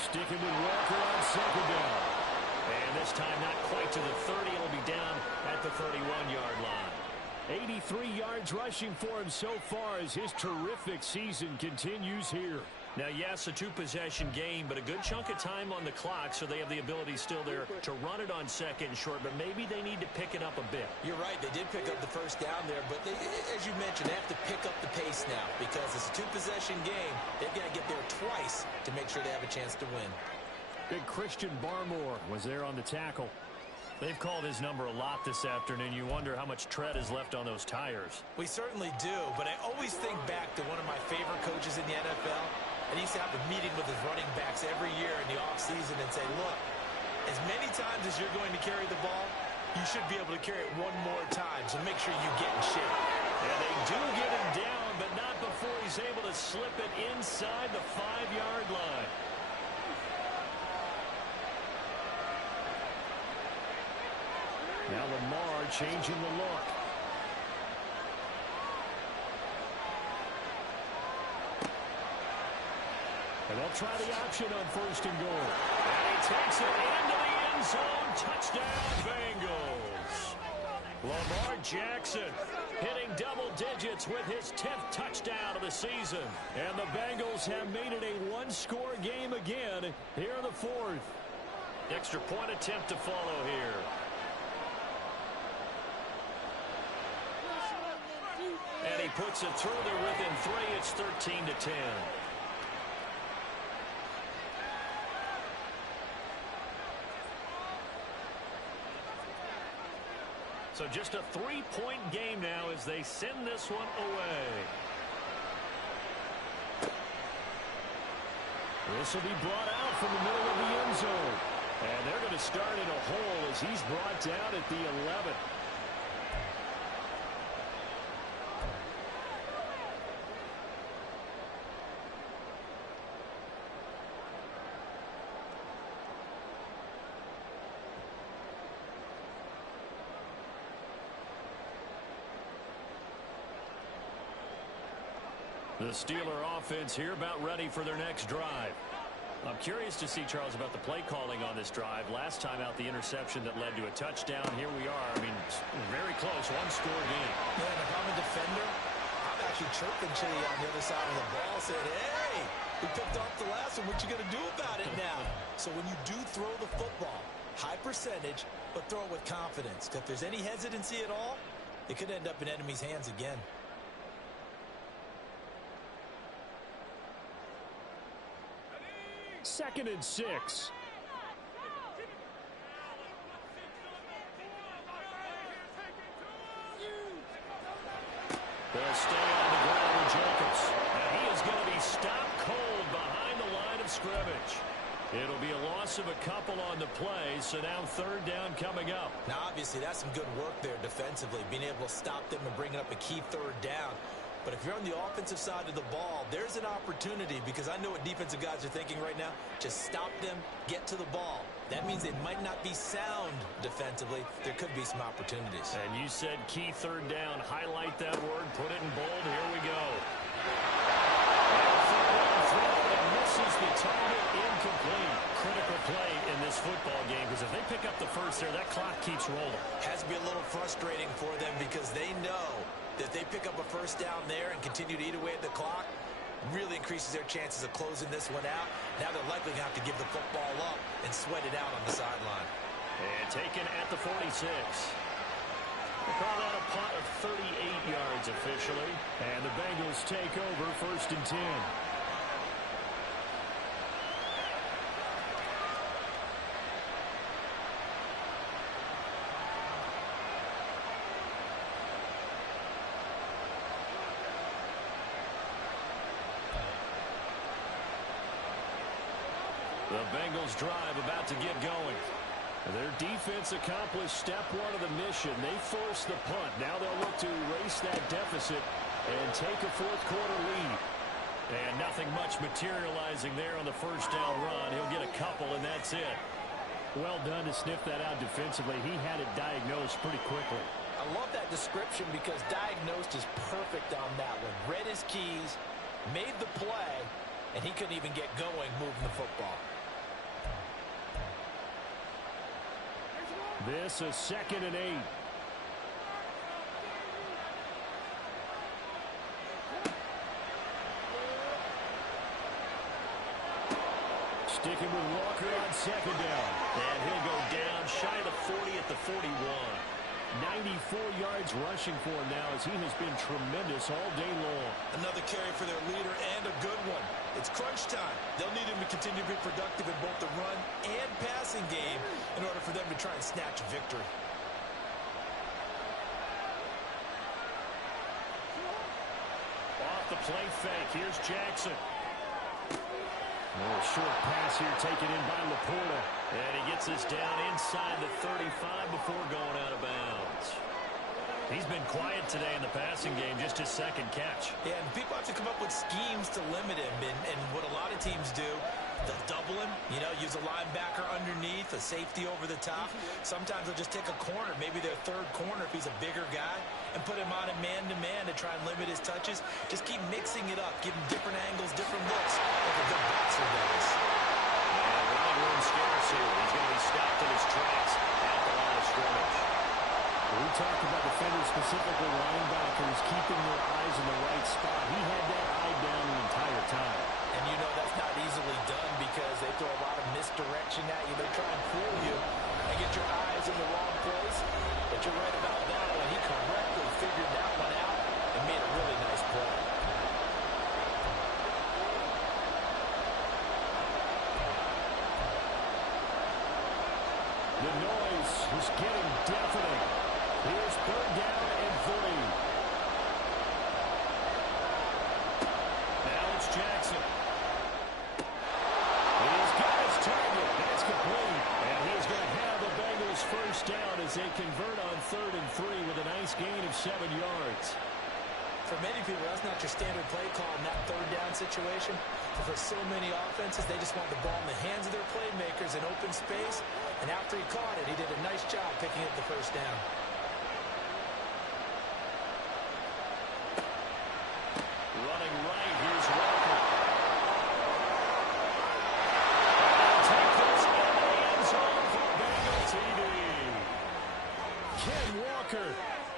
Sticking with Walker on 2nd down. And this time not quite to the 30. It'll be down at the 31-yard line. 83 yards rushing for him so far as his terrific season continues here. Now, yes, a 2-possession game, but a good chunk of time on the clock, so they have the ability still there to run it on 2nd and short, but maybe they need to pick it up a bit. You're right. They did pick up the first down there, but they, as you mentioned, they have to pick up the pace now because it's a 2-possession game. They've got to get there twice to make sure they have a chance to win. Big Christian Barmore was there on the tackle. They've called his number a lot this afternoon. You wonder how much tread is left on those tires. We certainly do, but I always think back to one of my favorite coaches in the NFL. And he used to have a meeting with his running backs every year in the offseason and say, look, as many times as you're going to carry the ball, you should be able to carry it one more time, so make sure you get in shape. And they do get him down, but not before he's able to slip it inside the 5-yard line. Now Lamar changing the look. And they'll try the option on 1st and goal. And he takes it into the end zone. Touchdown, Bengals. Lamar Jackson hitting double digits with his 10th touchdown of the season. And the Bengals have made it a 1-score game again here in the 4th. Extra point attempt to follow here. And he puts it through. They're within 3. It's 13-10. So just a 3-point game now as they send this one away. This will be brought out from the middle of the end zone. And they're going to start in a hole as he's brought down at the 11. The Steeler offense here about ready for their next drive. I'm curious to see, Charles, about the play calling on this drive. Last time out, the interception that led to a touchdown. Here we are. I mean, very close, one-score game. Yeah, and if I'm a defender, I'm actually chirping Chili on the other side of the ball, saying, hey, we picked off the last one. What you going to do about it now? So when you do throw the football, high percentage, but throw it with confidence. If there's any hesitancy at all, it could end up in enemy's hands again. Second and 6. They'll stay on the ground with Jacobs. And he is going to be stopped cold behind the line of scrimmage. It'll be a loss of a couple on the play, so now third down coming up. Now, obviously, that's some good work there defensively, being able to stop them and bringing up a key third down. But if you're on the offensive side of the ball, there's an opportunity, because I know what defensive guys are thinking right now. Just stop them, get to the ball. That means they might not be sound defensively. There could be some opportunities. And you said key third down. Highlight that word. Put it in bold. Here we go. And misses the target, incomplete. Critical play in this football game, because if they pick up the first there, that clock keeps rolling. Has to be a little frustrating for them, because they know that they pick up a first down there and continue to eat away at the clock, really increases their chances of closing this one out. Now they're likely going to have to give the football up and sweat it out on the sideline. And taken at the 46. They call that a punt of 38 yards officially. And the Bengals take over first and 10. The Bengals drive about to get going. Their defense accomplished step one of the mission. They forced the punt. Now they'll look to erase that deficit and take a fourth quarter lead. And nothing much materializing there on the first down run. He'll get a couple, and that's it. Well done to sniff that out defensively. He had it diagnosed pretty quickly. I love that description, because diagnosed is perfect on that one. Read his keys, made the play, and he couldn't even get going moving the football. This is second and 8. Sticking with Walker on second down. And he'll go down shy of the 40 at the 41. 94 yards rushing for him now, as he has been tremendous all day long. Another carry for their leader, and a good one. It's crunch time. They'll need him to continue to be productive in both the run and passing game in order for them to try and snatch a victory. Off the play fake. Here's Jackson. A short pass here taken in by Laporta. And he gets this down inside the 35 before going out of bounds. He's been quiet today in the passing game, just his second catch. Yeah, and people have to come up with schemes to limit him. And what a lot of teams do, they'll double him, use a linebacker underneath, a safety over the top. Sometimes they'll just take a corner, maybe their third corner if he's a bigger guy, and put him on a man-to-man to try and limit his touches. Just keep mixing it up, give him different angles, different looks, like a good boxer does. And running room scarce here. He's going to be stopped in his tracks at the line of scrimmage. We talked about defenders, specifically linebackers, keeping their eyes in the right spot. He had that eye down the entire time. And that's not easily done, because they throw a lot of misdirection at you. They try and fool you and get your eyes in the wrong place. But you're right about that one. He correctly figured that one out and made a really nice play. The noise is getting deafening. Here's third down and 3. Now it's Jackson. He's got his target. That's complete. And he's going to have the Bengals first down as they convert on 3rd and 3 with a nice gain of 7 yards. For many people, that's not your standard play call in that third down situation. But for so many offenses, they just want the ball in the hands of their playmakers in open space. And after he caught it, he did a nice job picking up the first down. Running right, here's Walker. Take this in the end zone for Bengals TD. Ken Walker,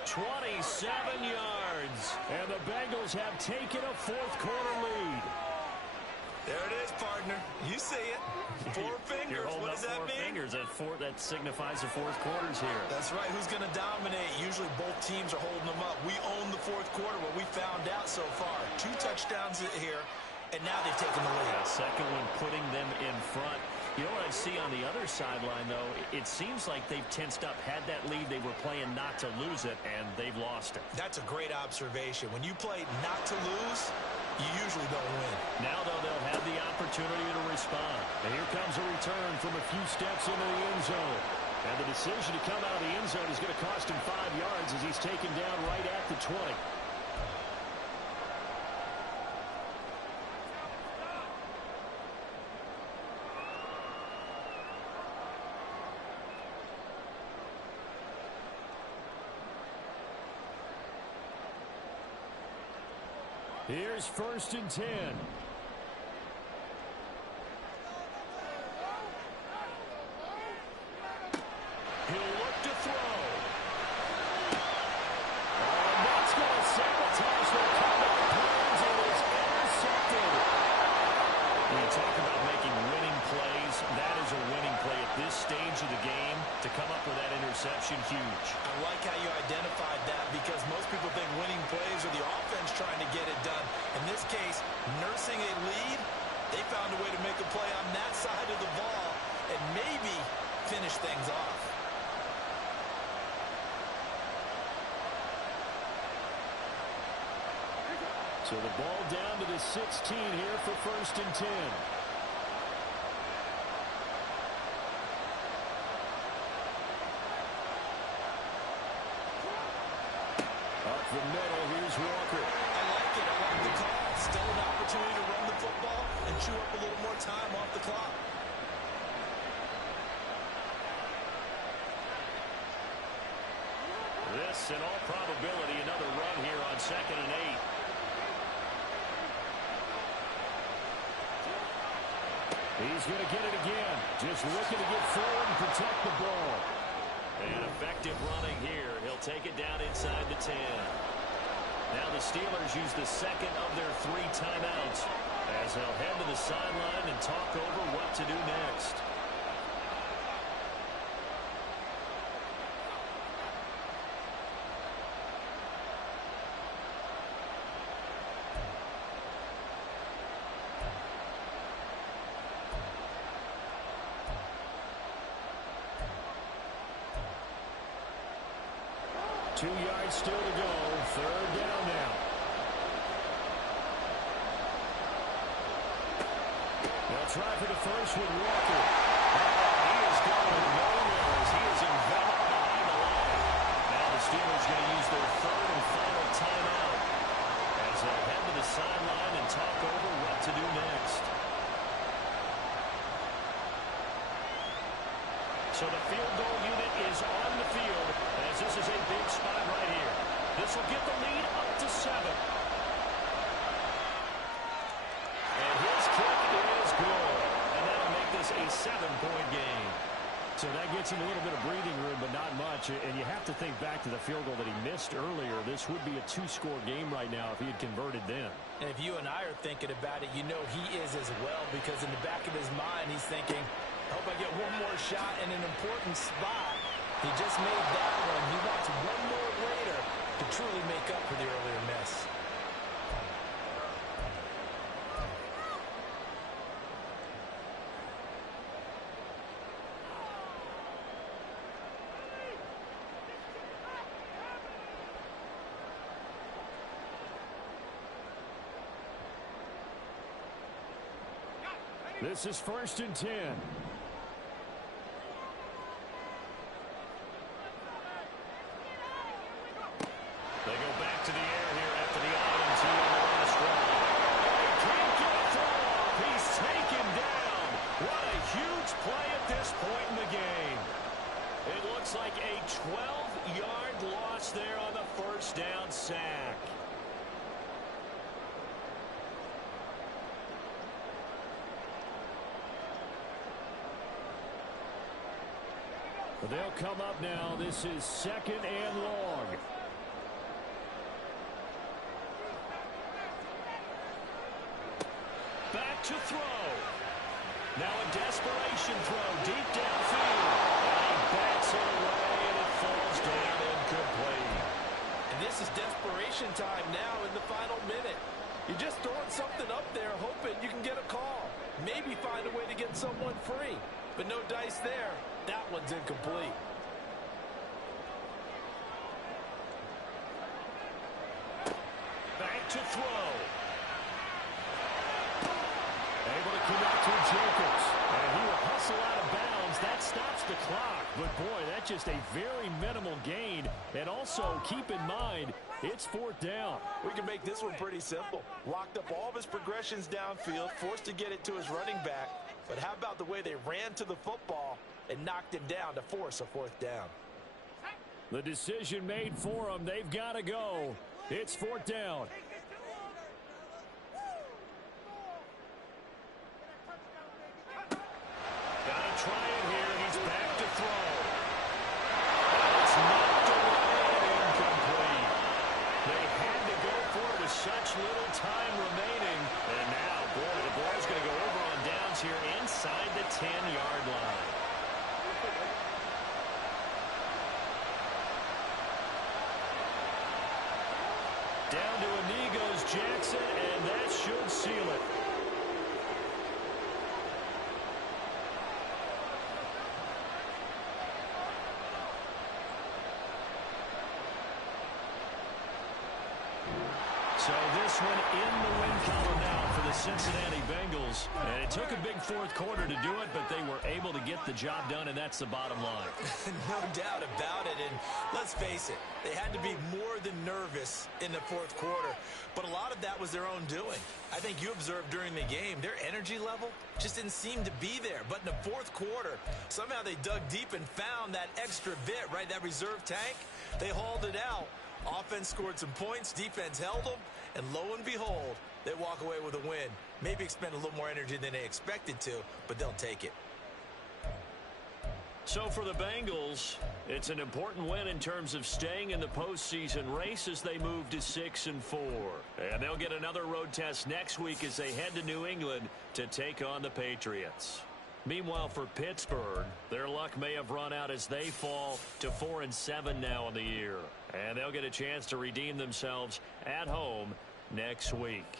27 yards. And the Bengals have taken a fourth-quarter lead. There it is, partner. You see it. 4 fingers. What does that mean? Fingers. That signifies the fourth quarters here. That's right. Who's going to dominate? Usually both teams are holding them up. We own the fourth quarter, what we found out so far. 2 touchdowns here, and now they've taken the lead. Second one putting them in front. You know what I see on the other sideline, though? It seems like they've tensed up, had that lead. They were playing not to lose it, and they've lost it. That's a great observation. When you play not to lose, you usually don't win. Now, though, they'll have the opportunity to respond. And here comes a return from a few steps into the end zone. And the decision to come out of the end zone is going to cost him 5 yards as he's taken down right at the 20. Here's 1st and 10. He'll look to throw. And that's going to sabotage their comeback plans, and it's intercepted. When you talk about making winning plays, that is a winning play at this stage of the game. To come up with that interception, huge. I like how you identified that because most people think winning plays are the offense trying to get it done. In this case, nursing a lead, they found a way to make a play on that side of the ball and maybe finish things off. So the ball down to the 16 here for 1st and 10. Up the middle, here's Walker. I like it. I like the call. Still an opportunity to run the football and chew up a little more time off the clock. This, in all probability, another run here on 2nd and 8. He's going to get it again. Just looking to get forward and protect the ball. And effective running here. He'll take it down inside the 10. Now the Steelers use the second of their 3 timeouts as they'll head to the sideline and talk over what to do next. Two yards still to go. Third down now. They'll try for the first with Walker. He is going nowhere as he is enveloped behind the line. Now the Steelers going to use their 3rd and final timeout as they'll head to the sideline and talk over what to do next. So the field goal unit is on the field as this is a big spot right here. This will get the lead up to 7. And his kick is good. And that'll make this a 7-point game. So that gets him a little bit of breathing room, but not much. And you have to think back to the field goal that he missed earlier. This would be a 2-score game right now if he had converted then. And if you and I are thinking about it, you know he is as well, because in the back of his mind, he's thinking, I hope I get one more shot in an important spot. He just made that one. He wants one more later to truly make up for the earlier miss. This is 1st and 10. They go back to the air here after the INT on the last drive. He can't get a throw off. He's taken down. What a huge play at this point in the game. It looks like a 12-yard loss there on the first down sack. They'll come up now. This is 2nd and long. Back to throw. Now a desperation throw deep downfield. And he bats it away, and it falls down incomplete. And this is desperation time now in the final minute. You're just throwing something up there, hoping you can get a call. Maybe find a way to get someone free. But no dice there. That one's incomplete. Back to throw. Able to connect with Jacobs. And he will hustle out of bounds. That stops the clock. But, boy, that's just a very minimal gain. And also, keep in mind, it's 4th down. We can make this one pretty simple. Locked up all of his progressions downfield, forced to get it to his running back. But how about the way they ran to the football and knocked him down to force a 4th down? The decision made for them. They've got to go. It's 4th down. Gotta try it here. He's back to throw. It's knocked away and incomplete. They had to go for it with such little time remaining. And now, boy, the ball's going to go over on downs here inside the 10-yard line. Down to a knee goes Jackson, and that should seal it. So this one in the win column now for the Cincinnati Bengals. And it took a big 4th quarter to do it, but they were able to get the job done, and that's the bottom line. No doubt about it. And let's face it, they had to be more than nervous in the 4th quarter. But a lot of that was their own doing. I think you observed during the game, their energy level just didn't seem to be there. But in the 4th quarter, somehow they dug deep and found that extra bit, right, that reserve tank. They hauled it out. Offense scored some points, defense held them, and lo and behold, they walk away with a win. Maybe expend a little more energy than they expected to, but they'll take it. So for the Bengals, it's an important win in terms of staying in the postseason race as they move to 6-4. And they'll get another road test next week as they head to New England to take on the Patriots. Meanwhile, for Pittsburgh, their luck may have run out as they fall to 4-7 now in the year. And they'll get a chance to redeem themselves at home next week.